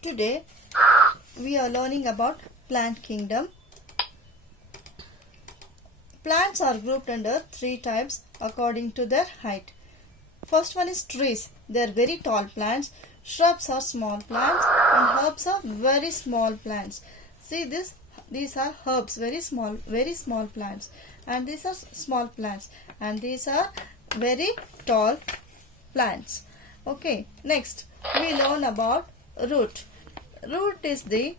Today we are learning about plant kingdom. Plants are grouped under three types according to their height. First one is trees. They are very tall plants. Shrubs are small plants and herbs are very small plants. See this? These are herbs, very small plants, and these are small plants, and these are very tall plants. Okay, next we learn about root. Root is the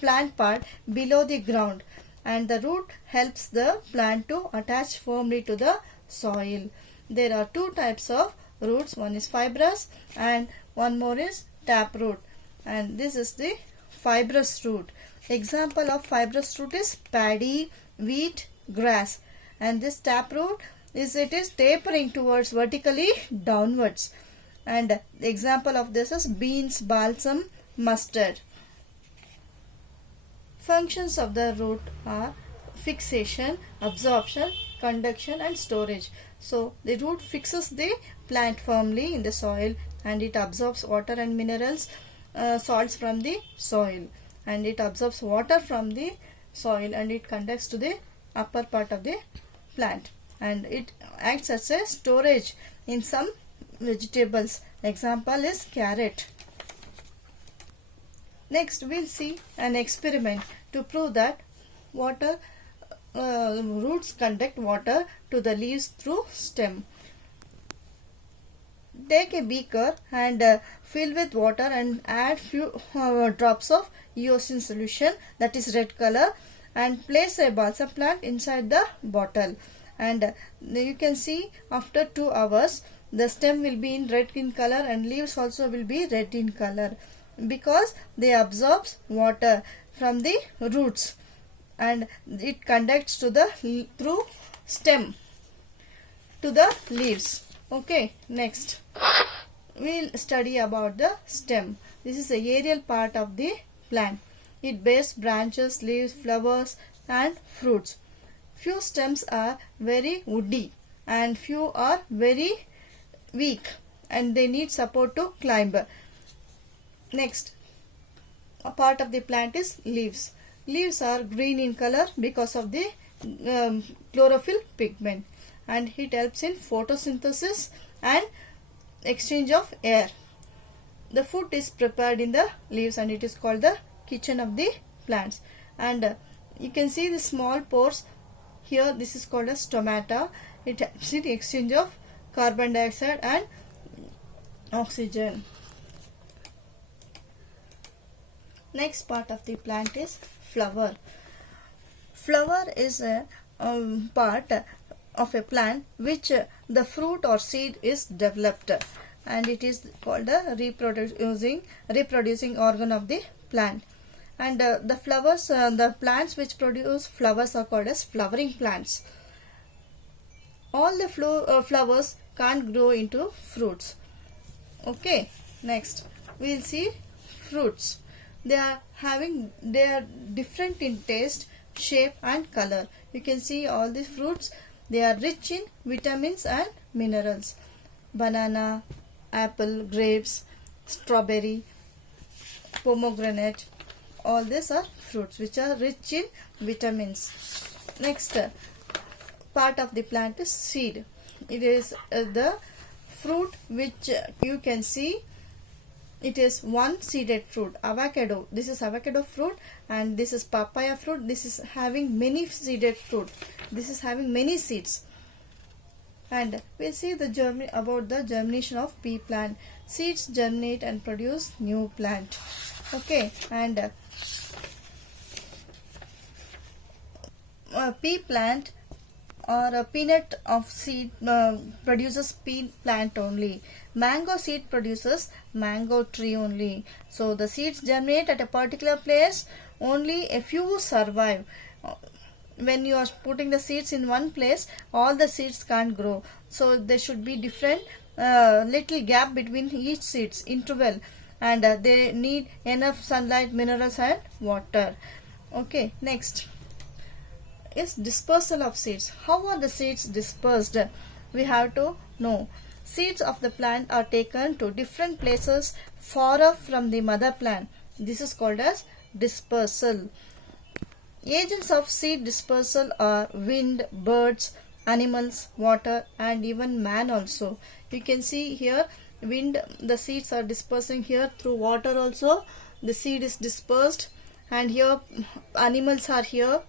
plant part below the ground, and the root helps the plant to attach firmly to the soil. There are two types of roots. One is fibrous and one more is taproot, and this is the fibrous root. Example of fibrous root is paddy, wheat, grass, and this taproot is tapering towards vertically downwards, and the example of this is beans, balsam, mustard. Functions of the root are fixation, absorption, conduction and storage. So the root fixes the plant firmly in the soil, and it absorbs water and minerals, salts from the soil, and it absorbs water from the soil and it conducts to the upper part of the plant, and it acts as a storage in some vegetables. Example is carrot. Next we'll see an experiment to prove that roots conduct water to the leaves through stem. Take a beaker and fill with water and add few drops of eosin solution, that is red color, and place a balsam plant inside the bottle, and you can see after 2 hours the stem will be in red in color and leaves also will be red in color, because they absorbs water from the roots and it conducts to the through stem to the leaves. Okay, next we'll study about the stem. This is the aerial part of the plant. It bears branches, leaves, flowers and fruits. Few stems are very woody and few are very weak and they need support to climb. Next, a part of the plant is leaves. Leaves are green in color because of the chlorophyll pigment, and it helps in photosynthesis and exchange of air. The food is prepared in the leaves and it is called the kitchen of the plants, and you can see the small pores here. This is called as stomata. It helps in exchange of carbon dioxide and oxygen. Next part of the plant is flower. Flower is a part of a plant which the fruit or seed is developed, and it is called the reproducing organ of the plant. And the flowers, the plants which produce flowers are called as flowering plants. All the flowers can't grow into fruits. Okay, next we'll see fruits. They are different in taste, shape and color. You can see all these fruits. They are rich in vitamins and minerals. Banana, apple, grapes, strawberry, pomegranate, all these are fruits which are rich in vitamins. Next part of the plant is seed. It is the fruit which you can see. It is one seeded fruit. Avocado. This is avocado fruit, and this is papaya fruit. This is having many seeded fruit. This is having many seeds. And we'll see about the germination of pea plant. Seeds germinate and produce new plant. Okay, and pea plant or a peanut of seed produces pea plant only. Mango seed produces mango tree only. So the seeds germinate at a particular place. Only a few survive. When you are putting the seeds in one place, all the seeds can't grow. So there should be different little gap between each seeds, interval, and they need enough sunlight, minerals and water. Okay, next is dispersal of seeds. How are the seeds dispersed? We have to know. Seeds of the plant are taken to different places far off from the mother plant. This is called as dispersal. Agents of seed dispersal are wind, birds, animals, water, and even man also. You can see here wind, the seeds are dispersing here. Through water also the seed is dispersed, and here animals are here,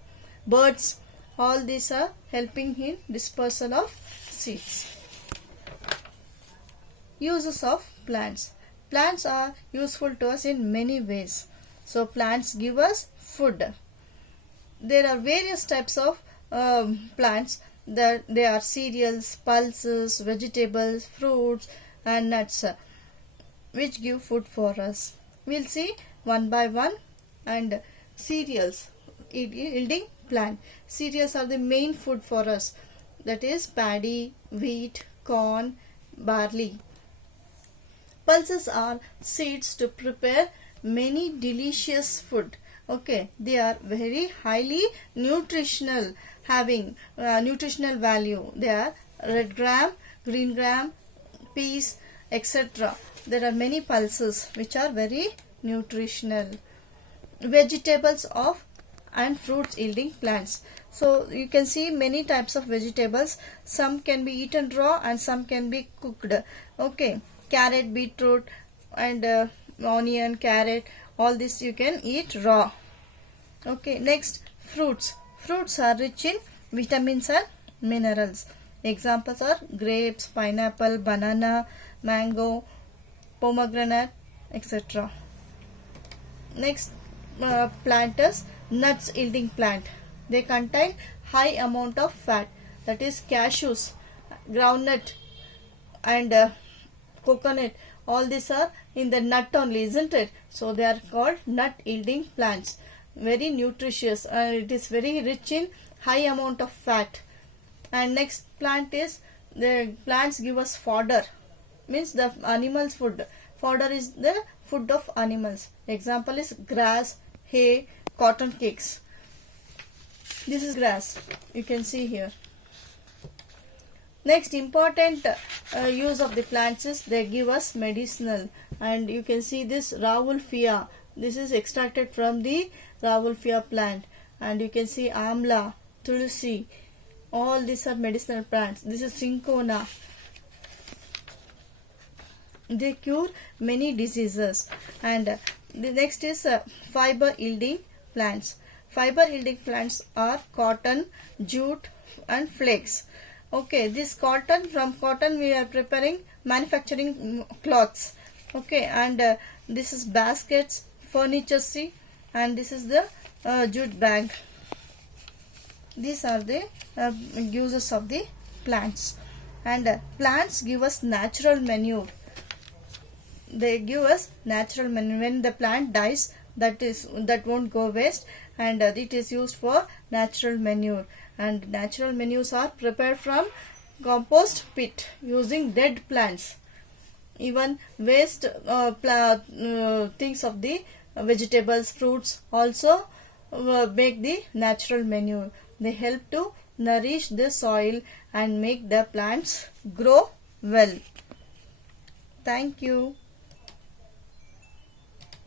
birds, all these are helping in dispersal of seeds. Uses of plants. Plants are useful to us in many ways. So plants give us food. There are various types of plants. That they are cereals, pulses, vegetables, fruits, and nuts, which give food for us. We'll see one by one. And cereals, yielding plant. Cereals are the main food for us. That is paddy, wheat, corn, barley. Pulses are seeds to prepare many delicious food. Okay, they are very highly nutritional, having nutritional value. They are red gram, green gram, peas, etc. There are many pulses which are very nutritional. Vegetables of and fruits yielding plants. So you can see many types of vegetables. Some can be eaten raw and some can be cooked. Okay, carrot, beetroot, and onion, carrot, all this you can eat raw. Okay, next fruits. Fruits are rich in vitamins and minerals. Examples are grapes, pineapple, banana, mango, pomegranate, etc. Next plant is nuts yielding plant. They contain high amount of fat, that is cashews, groundnut, and coconut. All these are in the nut only, isn't it? So they are called nut yielding plants. Very nutritious, and it is very rich in high amount of fat. And next plant is, the plants give us fodder, means the animals food. Fodder is the food of animals. Example is grass, hay, cotton cakes. This is grass, you can see here. Next important use of the plants is they give us medicinal, and you can see this Rauwolfia. This is extracted from the Rauwolfia plant, and you can see amla, tulsi, all these are medicinal plants. This is cinchona. They cure many diseases. And the next is fiber yielding plants. Fiber yielding plants are cotton, jute, and flax. Okay, this cotton, from cotton we are manufacturing cloths. Okay, and this is baskets, furniture, see, and this is the jute bag. These are the uses of the plants. And plants give us natural manure. They give us natural manure. When the plant dies, that won't go waste, and it is used for natural manure. And natural manures are prepared from compost pit using dead plants. Even waste things of the vegetables, fruits also make the natural manure. They help to nourish the soil and make the plants grow well. Thank you.